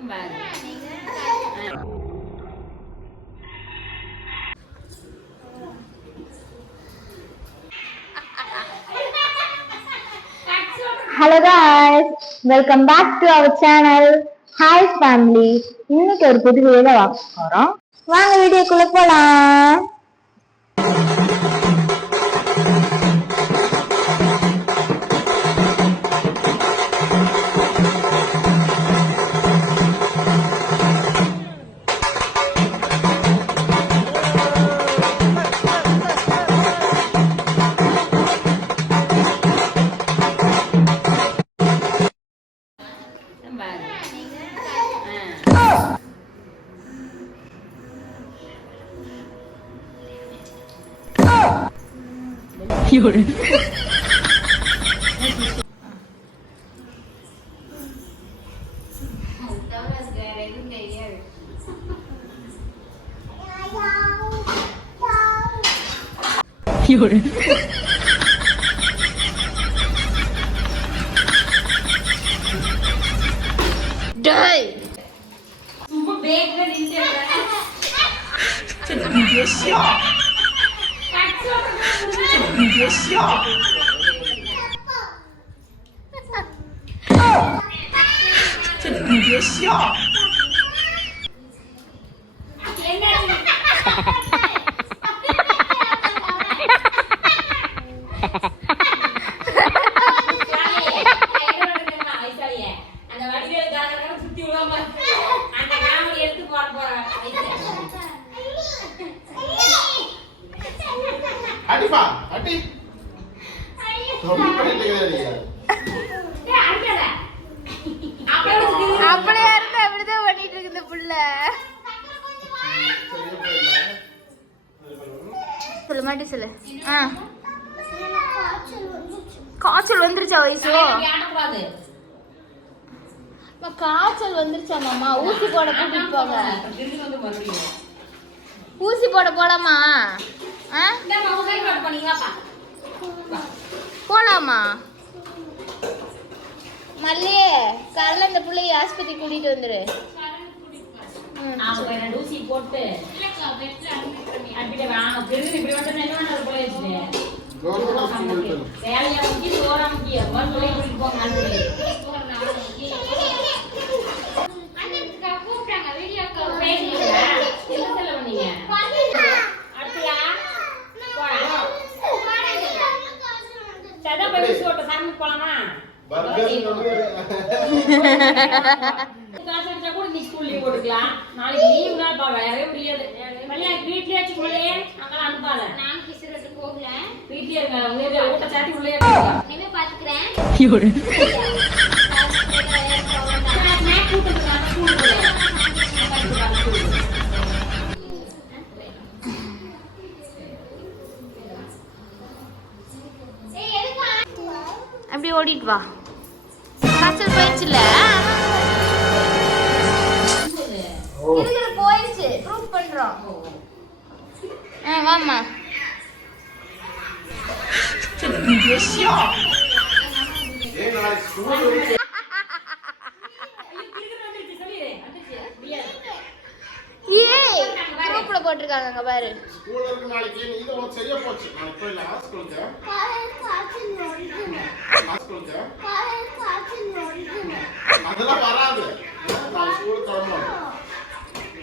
Hello guys, welcome back to our channel. Hi family. இன்னைக்கு ஒரு புது வீடியோல பார்க்க போறோம். வாங்க வீடியோக்குள்ள போலாம். காய்ச்சல் வந்துருச்சா வயசு? காய்ச்சல் வந்துருச்சா மாமா? ஊசி போட கூட்டிட்டு போங்க. ஊசி போட போலாமா? போலாமா? மல்லி காலைல அந்த பிள்ளைய ஆஸ்பத்திரி கூட்டிட்டு வந்துரு. ஊசி போட்டு போலாமா? நாளைக்கு லீவ் நாள் வேறவே முடியாது. வீட்லயே வச்சுக்கொள்ளே அங்கெல்லாம் அனுப்பாத. நான் கிசுரட்டு போகல, வீட்லயே இருங்க. உங்க ஊட்ட சாட்டி உள்ளே இனிமே பாத்துக்கிறேன். அப்படி ஓடிட்டு வா. காய்ச்சல் போயிடுச்சுல? போயிடுச்சு, ப்ரூவ் பண்றோம். வாமா. போட்டிருக்காங்க பாரு.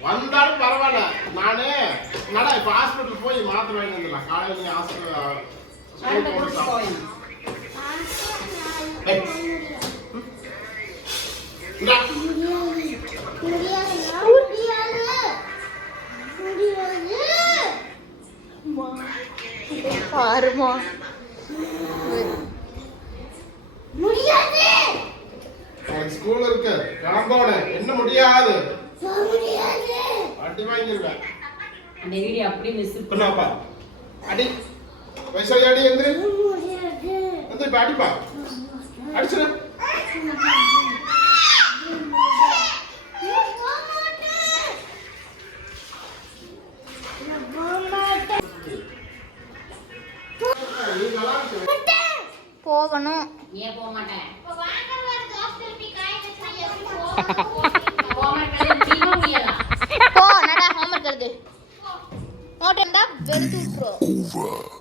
வந்தாலும் பரவாயில்ல. நானே என்னடா இப்ப ஹாஸ்பிட்டல் போய் மாத்திரை வாங்கி வந்துடலாம். காலையில் நீ ஹாஸ்பிட்டல் பாருமா ஸ்கூல் இருக்கு கிளம்போன என்ன முடியாது. அடி வாங்கிருவேன். அந்த வீடியோ அப்படியே மிஸ் பண்ணாப்பா. அடி வைசாலி அடி எந்திரி எந்திரி அடிப்பா. அடிச்சுரு. போகணும். ஏன் போக மாட்டேன்? வந்தா வெறுத்து விட்டுரும்.